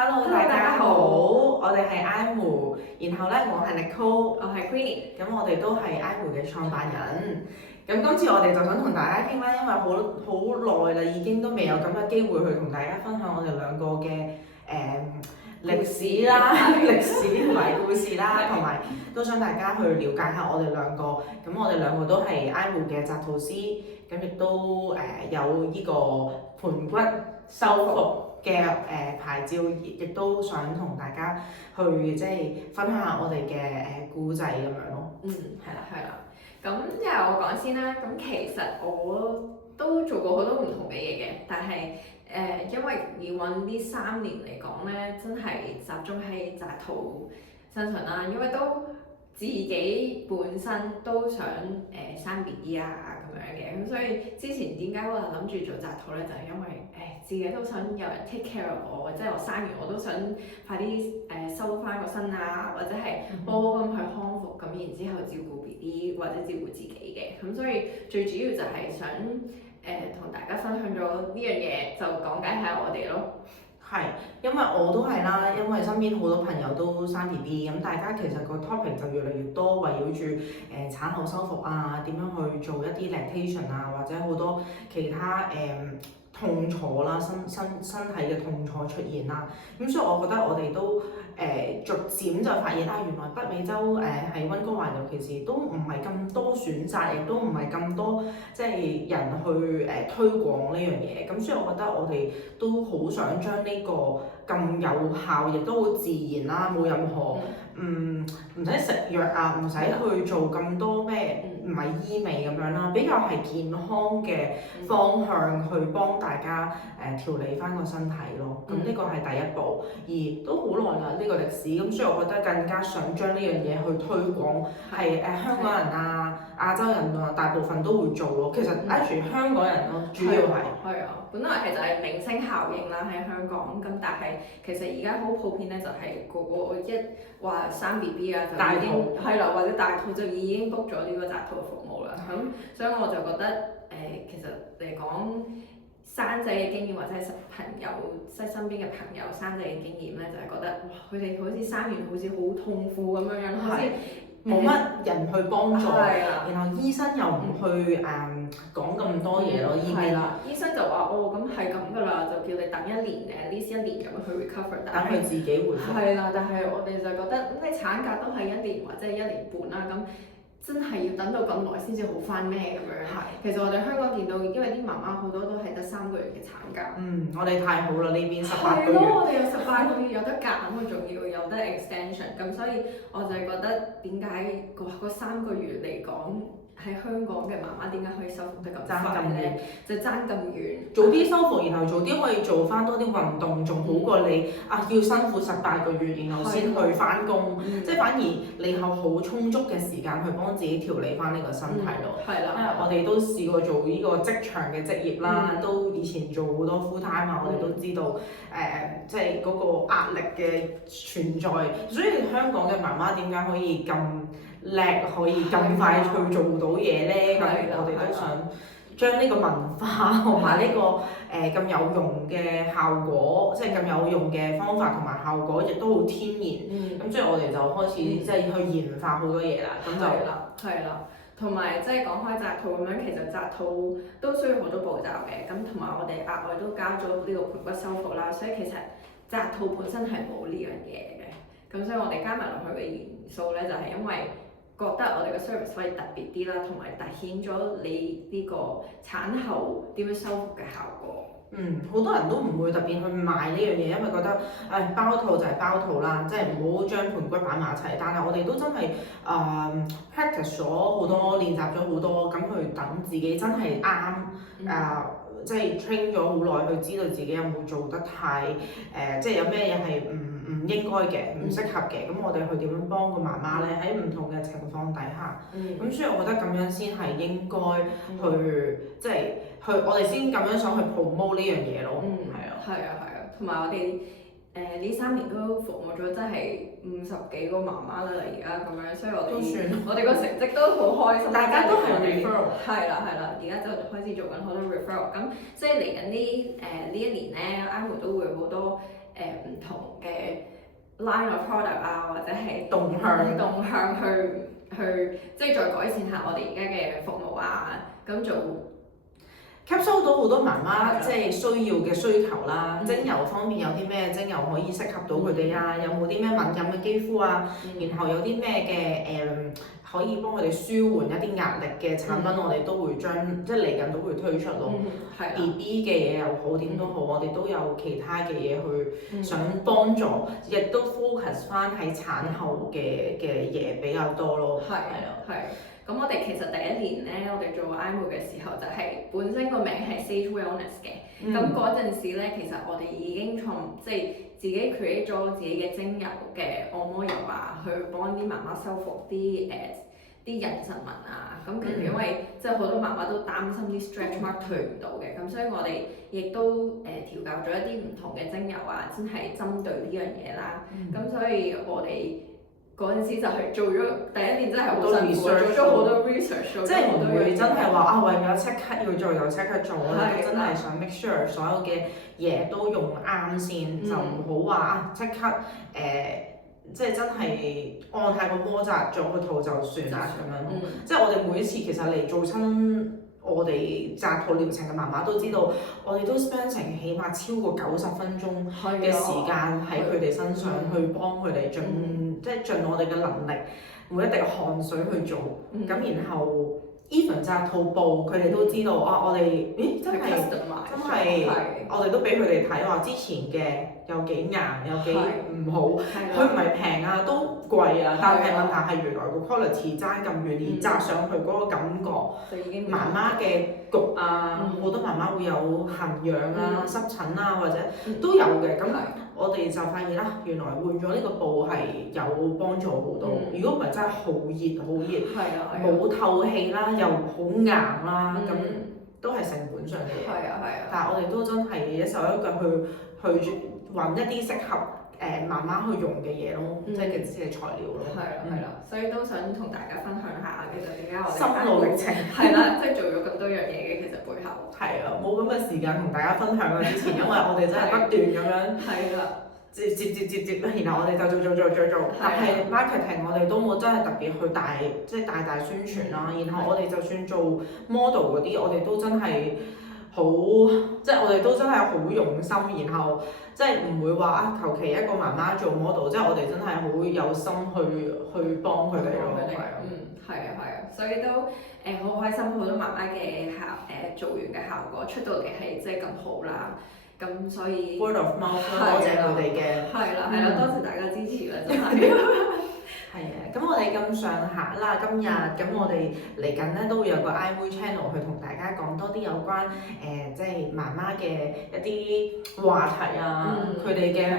Hello，大家好，我哋係 IMO，然後咧我係 Nicole，我係 Queenie，咁我哋都係 IMO 嘅創辦人。咁今次我哋就想同大家傾啦，因為好耐啦，已經都未有咁嘅機會去同大家分享我哋兩個嘅歷史啦、歷史同埋故事啦，同埋都想大家去了解下我哋兩個。咁我哋兩個都係 IMO 嘅紮圖師，咁亦都有呢個盤骨修復嘅牌照，亦都想同大家去即係分享下我哋嘅故仔咁樣咯。係啦。咁即係我講先啦。咁其實我都做過好多唔同嘅嘢嘅，但係因為以往呢3年嚟講咧，真係集中喺紮圖身上啦，因為都自己本身都想生 BB 啊咁樣嘅，咁所以之前點解我諗住做紮圖咧，就係因為自己都想有人 take care of 我，即係我生完我都想快啲收翻個身啊，或者係幫佢康復，咁然之後照顧 BB 或者照顧自己嘅，咁所以最主要就係想同大家分享咗呢樣嘢，就講解下我哋咯。係，因為我都係啦，因為身邊好多朋友都生 BB，咁大家其實個 topic 就越嚟越多，圍繞住產後修復啊，點樣去做一啲 lactation 啊，或者好多其他痛楚啦，身體嘅痛楚出現啦，咁所以我覺得我哋都逐漸就發現啦，原來北美洲喺溫哥華尤其是都唔係咁多選擇，亦都唔係咁多即係人去推廣呢樣嘢，咁所以我覺得我哋都好想將呢個咁有效，亦都好自然啦，冇任何唔使食藥啊，唔使去做咁多咩唔係醫美咁樣啦，比較係健康嘅方向去幫大家調理翻個身體咯。咁呢個係第一步，而都好耐啦呢個歷史，咁所以我覺得更加想將呢樣嘢去推廣，係香港人啊、亞洲人啊，大部分都會做咯。其實actually香港人咯，主要係。係啊，本來係就係明星效應啦喺香港，咁但係其實而家好普遍咧，就係個個一話生 BB 啊，就已經係啦，或者大肚就已經 book 咗呢個紮圖服務啦。咁所以我就覺得其實嚟講生仔嘅經驗或者係朋友即係身邊嘅朋友生仔嘅經驗咧，就係覺得哇，佢哋好似生完好似好痛苦咁樣樣，好似冇乜人去幫助，然後醫生又唔去講咁多嘢咯，係啦，醫生就話咁係咁㗎啦，就叫你等1年at least 1年咁去 recover， 等佢自己回復。係啦，但係我哋就覺得咁你產假都係1年或者係1年半啦，咁真係要等到咁耐先至好翻咩咁樣？其實我哋香港見到，因為啲媽媽好多都係得3個月嘅產假。我哋太好啦呢邊18個月。係咯，我哋有18個月有得揀喎，仲要有得 extension， 咁所以我就係覺得點解嗰3個月嚟講，喺香港嘅媽媽點解可以修復得咁快咧？就爭咁遠。早啲修復，然後早啲可以做翻多啲運動，仲好過你要辛苦18個月，然後先去翻工，即係反而你有好充足嘅時間去幫自己調理翻呢個身體咯。係啦，因為我哋都試過做呢個職場嘅職業啦，都以前做好多 full time 啊，我哋都知道即係嗰個壓力嘅存在，所以香港嘅媽媽點解可以咁叻，可以咁快去做到嘢咧？咁我哋都想將呢個文化同埋呢個咁有用嘅效果，即係咁有用嘅方法同埋效果，亦都好天然。咁所以我哋就開始即係去研發好多嘢啦。咁就係啦。同埋即係講開紮圖咁樣，其實紮圖都需要好多步驟嘅，咁同埋我哋額外都加咗呢個盤骨修復啦，所以其實紮圖本身係冇呢樣嘢嘅，咁所以我哋加埋落去嘅元素咧，就係因為覺得我哋嘅 service 可以特別啲啦，同埋凸顯咗你呢個產後點樣修復嘅效果。好多人都唔會特別去賣呢樣嘢，因為覺得包肚就係包肚啦，即係唔好將盤骨擺埋一齊。但係我哋都真係practice 咗好多，練習咗好多，咁去等自己真係啱即係 train 咗好耐，去知道自己有冇做得太即係有咩嘢係唔應該嘅，唔適合嘅。咁我哋去點樣幫個媽媽咧？喺唔同嘅情況底下，咁所以我覺得咁樣先係應該去即係我哋先咁樣想去 promote 呢樣嘢咯。係啊，同埋我哋呢3年都服務咗真係50幾個媽媽啦，而家咁樣，所以我哋個成績都好開心。大家都係 referral。係啦，而家就開始做緊好多 referral，咁所以嚟緊呢1年咧，IMO都會好多唔同嘅 line of product 啊，或者係動向去即係再改善下我哋而家嘅服務啊，咁做。吸收到好多媽媽係即係需要嘅需求啦。嗯精油方面有啲咩精油可以適合到佢哋啊？有冇啲咩敏感嘅肌膚啊？然後有啲咩嘅可以幫佢哋舒緩一啲壓力嘅產品，我哋都會將即係嚟緊都會推出咯。係 BB 嘅嘢又好，點都好，我哋都有其他嘅嘢去想嗯幫助，亦都 focus 翻喺產後嘅嘢比較多咯。係啊，係。咁我哋其實第一年咧，我哋做 IMO 嘅時候就係本身個名係 Sage Wellness 嘅。咁嗰陣時咧，其實我哋已經即係自己 create 咗自己嘅精油嘅按摩油啊，去幫啲媽媽修復啲妊娠紋啊。咁其實因為即係好多媽媽都擔心啲 stretch mark 退唔到嘅，咁所以我哋亦都調教咗一啲唔同嘅精油啊，真係針對呢樣嘢啦。咁所以我哋嗰陣時就係做咗第一年真係好辛苦，做咗好多 research， 即係唔會真係話啊為咗即刻要做就即刻做，我哋都真係想 make sure 所有嘅嘢都用啱先，就唔好話啊即刻即係真係按下個摩扎做個套就算啦咁樣咯。即係我哋每一次其實嚟做親我哋紮肚療程嘅媽媽都知道，我哋都 spend 成起碼超過90分鐘嘅時間喺佢哋身上去幫佢哋即係盡我哋嘅能力，每一滴汗水去做。咁然後 even 紮肚布，佢哋都知道啊，我哋咦真係我哋都俾佢哋睇話之前嘅有幾硬，有幾唔好，佢唔係平啊，都貴啊，但係問題係原來個 quality 爭咁遠，而紮上去嗰個感覺，媽媽嘅焗啊，好多媽媽會有痕癢啊、濕疹啊，或者都有嘅。咁我哋就發現啦，原來換咗呢個布係有幫助好多。如果唔係真係好熱好熱，冇透氣啦，又好硬啦，咁都係成本上嘅嘢。但係我哋都真係一手一腳去揾一啲適合媽媽去用嘅嘢咯，即係嘅材料咯。係啦，所以都想同大家分享下，其實點解我哋心路歷程係啦，即係做咗咁多樣嘢嘅，其實背後係啊，冇咁嘅時間同大家分享啊！之前因為我哋真係不斷咁樣接，然後我哋就做，但係 marketing 我哋都冇真係特別去大宣傳啦。然後我哋就算做 model 嗰啲，我哋都真係好，即係我哋都真係好用心，然後即係唔會話啊求其一個媽媽做 model，即係我哋真係好有心去幫佢哋咯。係啊，所以都好開心，好多媽媽嘅做完嘅效果出到嚟係即係咁好啦。咁所以 word of mouth 多謝佢哋嘅。係啦，多謝大家支持啦，真係。係啊，咁我哋咁上下啦，今日咁我哋嚟緊咧都會有個 IMO channel 去同大家講多啲有關即係媽媽嘅一啲話題啊，佢哋嘅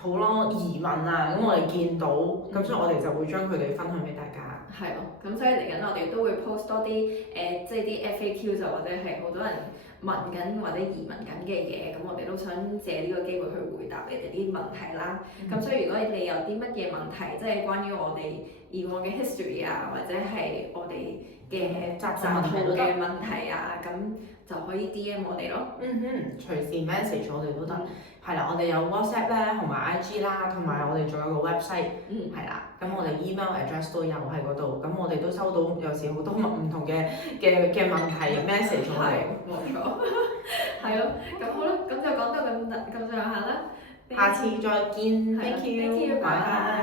好多疑問啊，咁我哋見到，咁所以我哋就會將佢哋分享俾大家。係咯，咁所以嚟緊我哋都會 post 多啲即係啲 FAQ 就或者係好多人問緊或者疑問緊嘅嘢，咁我哋都想借呢個機會去回答你哋啲問題啦。咁所以如果你有啲乜嘢問題，即係關於我哋以往嘅 history 啊，或者係我哋嘅紮肚嘅問題啊，咁就可以 DM 我哋咯。隨時 message 我哋都得。係啦，我哋有 WhatsApp 咧，同埋 IG 啦，同埋我哋仲有個 website，係啦。咁我哋 email address 都有喺嗰度。咁我哋都收到有時好多唔同嘅問題 message 我哋。冇錯。係咯，咁好啦，咁就講到咁上下啦。下次再見，thank you，拜拜。